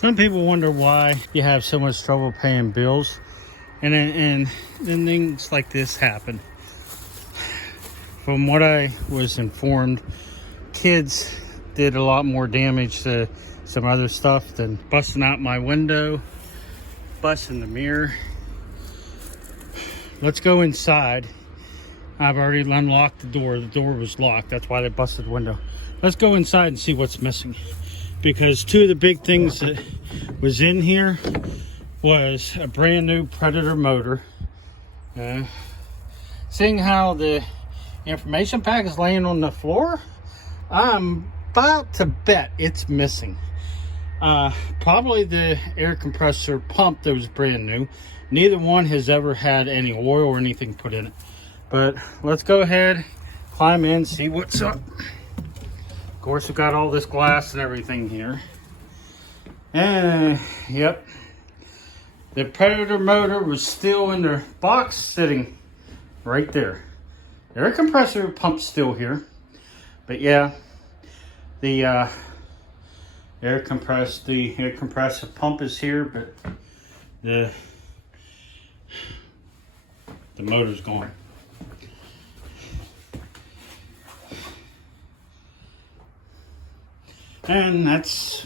Some people wonder why you have so much trouble paying bills, and then things like this happen. From what I was informed, kids did a lot more damage to some other stuff than busting out my window, busting the mirror. Let's go inside. I've already unlocked the door. The door was locked. That's why they busted the window. Let's go inside and see what's missing. Because two of the big things that was in here was a brand new Predator motor. Seeing how the information pack is laying on the floor, I'm about to bet it's missing. Probably the air compressor pump that was brand new. Neither one has ever had any oil or anything put in it. But let's go ahead, climb in, see what's up. Of course, we've got all this glass and everything here. And, yep. The Predator motor was still in the box sitting right there. The air compressor pump's still here. But yeah, the air compressor pump is here, but the motor's gone. And that's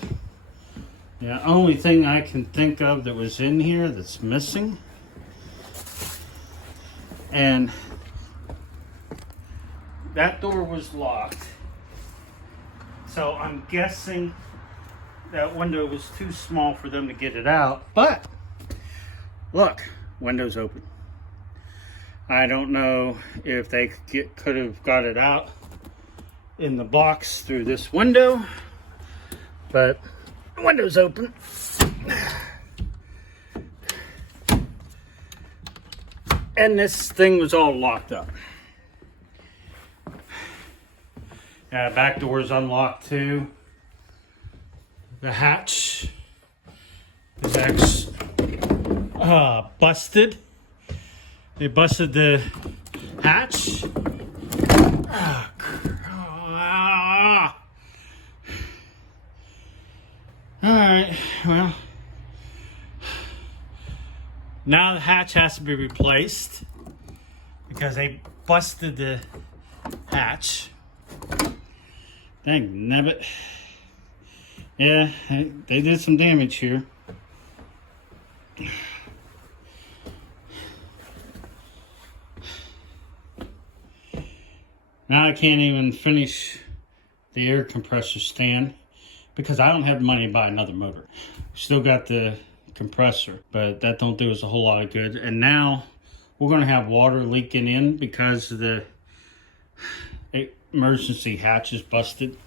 the only thing I can think of that was in here that's missing. And that door was locked. So I'm guessing that window was too small for them to get it out. But look, window's open. I don't know if they could have got it out in the box through this window. But the window's open. And this thing was all locked up. Back door's unlocked too. The hatch is actually busted. They busted the hatch. Alright, well, now the hatch has to be replaced because they busted the hatch. Dang nabbit. Yeah, they did some damage here. Now I can't even finish the air compressor stand because I don't have the money to buy another motor. Still got the compressor, but that don't do us a whole lot of good. And now we're gonna have water leaking in because the emergency hatch is busted.